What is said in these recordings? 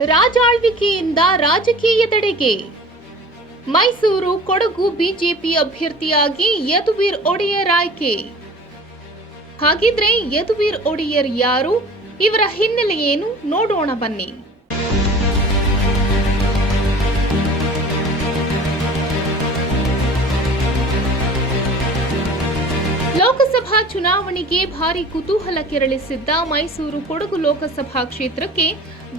ರಾಜಾಳ್ವಿಕೆಯಿಂದ ರಾಜಕೀಯದೆಡೆಗೆ Mysuru Kodagu BJP ಅಭ್ಯರ್ಥಿಯಾಗಿ ಯದುವೀರ್ ಒಡೆಯರ್ ಆಯ್ಕೆ. ಹಾಗಿದ್ರೆ ಯದುವೀರ್ ಒಡೆಯರ್ ಯಾರು? ಇವರ ಹಿನ್ನೆಲೆ ಏನು? ನೋಡೋಣ ಬನ್ನಿ. ಲೋಕಸಭಾ ಚುನಾವಣೆಗೆ ಭಾರಿ ಕುತೂಹಲ ಕೆರಳಿಸಿದ್ದ ಮೈಸೂರು ಕೊಡಗು ಲೋಕಸಭಾ ಕ್ಷೇತ್ರಕ್ಕೆ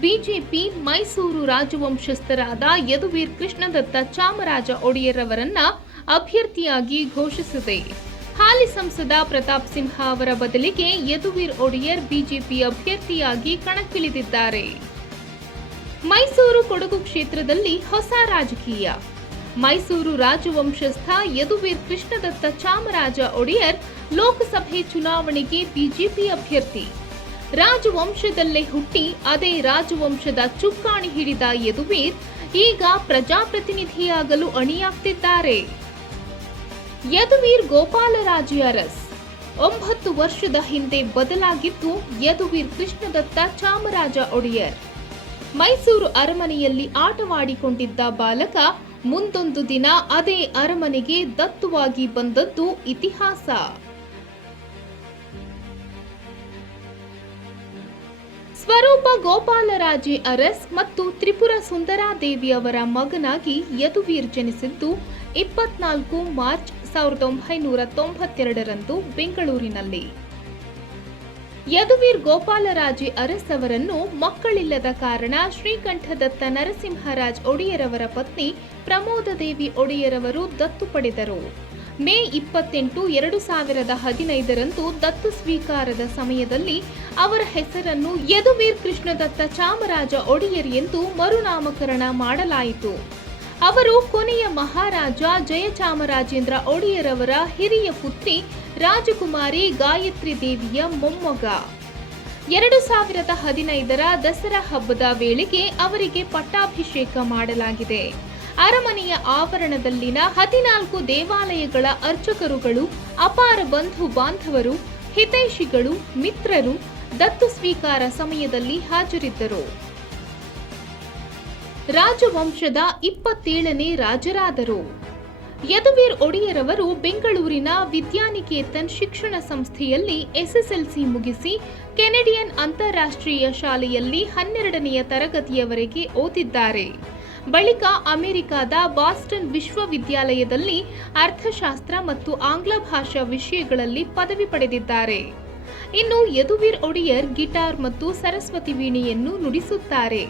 ಬಿಜೆಪಿ ಮೈಸೂರು ರಾಜವಂಶಸ್ಥರಾದ ಯದುವೀರ್ ಕೃಷ್ಣದತ್ತ ಚಾಮರಾಜ ಒಡೆಯರ್ ಅವರನ್ನ ಅಭ್ಯರ್ಥಿಯಾಗಿ ಘೋಷಿಸಿದೆ. ಹಾಲಿ ಸಂಸದ ಪ್ರತಾಪ್ ಸಿಂಹ ಅವರ ಬದಲಿಗೆ ಯದುವೀರ್ ಒಡೆಯರ್ ಬಿಜೆಪಿ ಅಭ್ಯರ್ಥಿಯಾಗಿ ಕಣಕ್ಕಿಳಿದಿದ್ದಾರೆ. ಮೈಸೂರು ಕೊಡಗು ಕ್ಷೇತ್ರದಲ್ಲಿ ಹೊಸ ರಾಜಕೀಯ. ಮೈಸೂರು ರಾಜವಂಶಸ್ಥ ಯದುವೀರ್ ಕೃಷ್ಣದತ್ತ ಚಾಮರಾಜ ಒಡೆಯರ್ ಲೋಕಸಭೆ ಚುನಾವಣೆಗೆ ಬಿಜೆಪಿ ಅಭ್ಯರ್ಥಿ. ರಾಜವಂಶದಲ್ಲೇ ಹುಟ್ಟಿ ಅದೇ ರಾಜವಂಶದ ಚುಕ್ಕಾಣಿ ಹಿಡಿದ ಯದುವೀರ್ ಈಗ ಪ್ರಜಾಪ್ರತಿನಿಧಿಯಾಗಲು ಅಣಿಯಾಗ್ತಿದ್ದಾರೆ. ಯದುವೀರ್ ಗೋಪಾಲರಾಜ ಅರಸ್ 9 ವರ್ಷದ ಹಿಂದೆ ಬದಲಾಗಿದ್ದು ಯದುವೀರ್ ಕೃಷ್ಣದತ್ತ ಚಾಮರಾಜ ಒಡೆಯರ್. ಮೈಸೂರು ಅರಮನೆಯಲ್ಲಿ ಆಟವಾಡಿಕೊಂಡಿದ್ದ ಬಾಲಕ ಮುಂದೊಂದು ದಿನ ಅದೇ ಅರಮನೆಗೆ ದತ್ತುವಾಗಿ ಬಂದದ್ದು ಇತಿಹಾಸ. ಸ್ವರೂಪ ಗೋಪಾಲರಾಜೆ ಅರಸ್ ಮತ್ತು ತ್ರಿಪುರ ಸುಂದರಾದೇವಿ ಅವರ ಮಗನಾಗಿ ಯದುವೀರ್ ಜನಿಸಿದ್ದು 24 ಮಾರ್ಚ್ 1992ರಂದು ಬೆಂಗಳೂರಿನಲ್ಲಿ. ಯದುವೀರ್ ಗೋಪಾಲರಾಜೆ ಅರಸ್ ಅವರನ್ನು ಮಕ್ಕಳಿಲ್ಲದ ಕಾರಣ ಶ್ರೀಕಂಠದತ್ತ ನರಸಿಂಹರಾಜ್ ಒಡೆಯರ್ ಅವರ ಪತ್ನಿ ಪ್ರಮೋದದೇವಿ ಒಡೆಯರ್ ಅವರು ದತ್ತು ಪಡೆದರು. ಮೇ 28, 2015ರಂದು ದತ್ತು ಸ್ವೀಕಾರದ ಸಮಯದಲ್ಲಿ ಅವರ ಹೆಸರನ್ನು ಯದುವೀರ್ ಕೃಷ್ಣದತ್ತ ಚಾಮರಾಜ ಒಡೆಯರ್ ಎಂದು ಮರುನಾಮಕರಣ ಮಾಡಲಾಯಿತು. ಅವರು ಕೊನೆಯ ಮಹಾರಾಜ ಜಯಚಾಮರಾಜೇಂದ್ರ ಒಡೆಯರ್ ಅವರ ಹಿರಿಯ ಪುತ್ರಿ ರಾಜಕುಮಾರಿ ಗಾಯತ್ರಿ ದೇವಿಯ ಮೊಮ್ಮಗ. 2015ರ ದಸರಾ ಹಬ್ಬದ ವೇಳೆಗೆ ಅವರಿಗೆ ಪಟ್ಟಾಭಿಷೇಕ ಮಾಡಲಾಗಿದೆ. ಅರಮನೆಯ ಆವರಣದಲ್ಲಿನ 14 ದೇವಾಲಯಗಳ ಅರ್ಚಕರುಗಳು, ಅಪಾರ ಬಂಧು ಬಾಂಧವರು, ಹಿತೈಷಿಗಳು, ಮಿತ್ರರು ದತ್ತು ಸ್ವೀಕಾರ ಸಮಯದಲ್ಲಿ ಹಾಜರಿದ್ದರು. ರಾಜವಂಶದ 27ನೇ ರಾಜರಾದರು. ಯದುವೀರ್ ಒಡೆಯರ್ ಅವರು ಬೆಂಗಳೂರಿನ ವಿದ್ಯಾನಿಕೇತನ್ ಶಿಕ್ಷಣ ಸಂಸ್ಥೆಯಲ್ಲಿ ಎಸ್ಎಸ್ಎಲ್ಸಿ ಮುಗಿಸಿ ಕೆನಡಿಯನ್ ಅಂತಾರಾಷ್ಟ್ರೀಯ ಶಾಲೆಯಲ್ಲಿ 12ನೇ ತರಗತಿಯವರೆಗೆ ಓದಿದ್ದಾರೆ. ಬಳಿಕ ಅಮೆರಿಕದ ಬಾಸ್ಟನ್ ವಿಶ್ವವಿದ್ಯಾಲಯದಲ್ಲಿ ಅರ್ಥಶಾಸ್ತ್ರ ಮತ್ತು ಆಂಗ್ಲ ಭಾಷಾ ವಿಷಯಗಳಲ್ಲಿ ಪದವಿ ಪಡೆದಿದ್ದಾರೆ. ಇನ್ನು ಯದುವೀರ್ ಒಡೆಯರ್ ಗಿಟಾರ್ ಮತ್ತು ಸರಸ್ವತಿ ವೀಣೆಯನ್ನು ನುಡಿಸುತ್ತಾರೆ.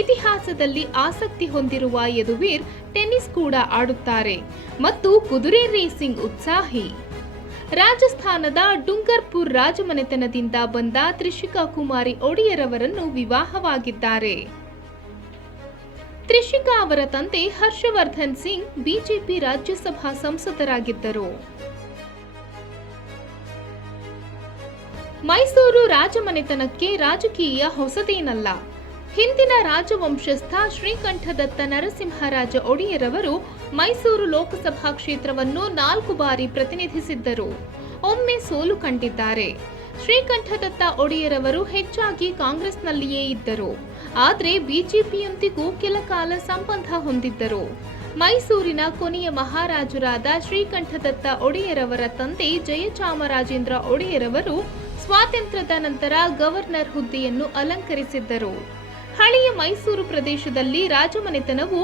ಇತಿಹಾಸದಲ್ಲಿ ಆಸಕ್ತಿ ಹೊಂದಿರುವ ಯದುವೀರ್ ಟೆನ್ನಿಸ್ ಕೂಡ ಆಡುತ್ತಾರೆ ಮತ್ತು ಕುದುರೆ ರೇಸಿಂಗ್ ಉತ್ಸಾಹಿ. ರಾಜಸ್ಥಾನದ ಡುಂಗರ್ಪುರ್ ರಾಜಮನೆತನದಿಂದ ಬಂದ ತ್ರಿಷಿಕಾ ಕುಮಾರಿ ಒಡೆಯರ್ ಅವರನ್ನು ವಿವಾಹವಾಗಿದ್ದಾರೆ. ತ್ರಿಷಿಕಾ ಅವರ ತಂದೆ ಹರ್ಷವರ್ಧನ್ ಸಿಂಗ್ ಬಿಜೆಪಿ ರಾಜ್ಯಸಭಾ ಸಂಸದರಾಗಿದ್ದರು. ಮೈಸೂರು ರಾಜಮನೆತನಕ್ಕೆ ರಾಜಕೀಯ ಹೊಸದೇನಲ್ಲ. ಹಿಂದಿನ ರಾಜವಂಶಸ್ಥ ಶ್ರೀಕಂಠದತ್ತ ನರಸಿಂಹರಾಜ ಒಡೆಯರ್ ಅವರು ಮೈಸೂರು ಲೋಕಸಭಾ ಕ್ಷೇತ್ರವನ್ನು 4 ಬಾರಿ ಪ್ರತಿನಿಧಿಸಿದ್ದರು. ಒಮ್ಮೆ ಸೋಲು ಕಂಡಿದ್ದಾರೆ. ಶ್ರೀಕಂಠದತ್ತ ಒಡೆಯರ್ ಅವರು ಹೆಚ್ಚಾಗಿ ಕಾಂಗ್ರೆಸ್ನಲ್ಲಿಯೇ ಇದ್ದರು. ಆದರೆ ಬಿಜೆಪಿಯೊಂದಿಗೂ ಕೆಲಕಾಲ ಸಂಬಂಧ ಹೊಂದಿದ್ದರು. ಮೈಸೂರಿನ ಕೊನೆಯ ಮಹಾರಾಜರಾದ ಶ್ರೀಕಂಠದತ್ತ ಒಡೆಯರ್ ಅವರ ತಂದೆ ಜಯಚಾಮರಾಜೇಂದ್ರ ಒಡೆಯರ್ ಅವರು ಸ್ವಾತಂತ್ರ್ಯದ ನಂತರ ಗವರ್ನರ್ ಹುದ್ದೆಯನ್ನು ಅಲಂಕರಿಸಿದ್ದರು. ಹಳೆಯ ಮೈಸೂರು ಪ್ರದೇಶದಲ್ಲಿ ರಾಜಮನೆತನವು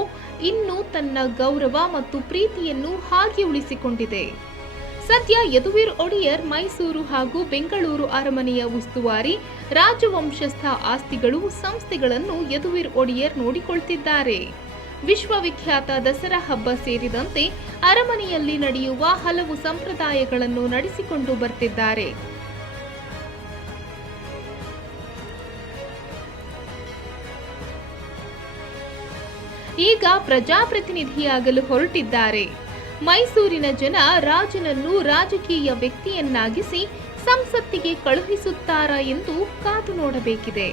ಇನ್ನೂ ತನ್ನ ಗೌರವ ಮತ್ತು ಪ್ರೀತಿಯನ್ನು ಹಾಗೆ ಉಳಿಸಿಕೊಂಡಿದೆ. ಸದ್ಯ ಯದುವೀರ್ ಒಡೆಯರ್ ಮೈಸೂರು ಹಾಗೂ ಬೆಂಗಳೂರು ಅರಮನೆಯ ಉಸ್ತುವಾರಿ, ರಾಜವಂಶಸ್ಥ ಆಸ್ತಿಗಳು, ಸಂಸ್ಥೆಗಳನ್ನು ಯದುವೀರ್ ಒಡೆಯರ್ ನೋಡಿಕೊಳ್ತಿದ್ದಾರೆ. ವಿಶ್ವವಿಖ್ಯಾತ ದಸರಾ ಹಬ್ಬ ಸೇರಿದಂತೆ ಅರಮನೆಯಲ್ಲಿ ನಡೆಯುವ ಹಲವು ಸಂಪ್ರದಾಯಗಳನ್ನು ನಡೆಸಿಕೊಂಡು ಬರ್ತಿದ್ದಾರೆ. ಈಗ ಪ್ರಜಾಪ್ರತಿನಿಧಿಯಾಗಲು ಹೊರಟಿದ್ದಾರೆ. ಮೈಸೂರಿನ ಜನ ರಾಜನನ್ನು ರಾಜಕೀಯ ವ್ಯಕ್ತಿಯನ್ನಾಗಿಸಿ ಸಂಸತ್ತಿಗೆ ಕಳುಹಿಸುತ್ತಾರಾ ಎಂದು ಕಾದು ನೋಡಬೇಕಿದೆ.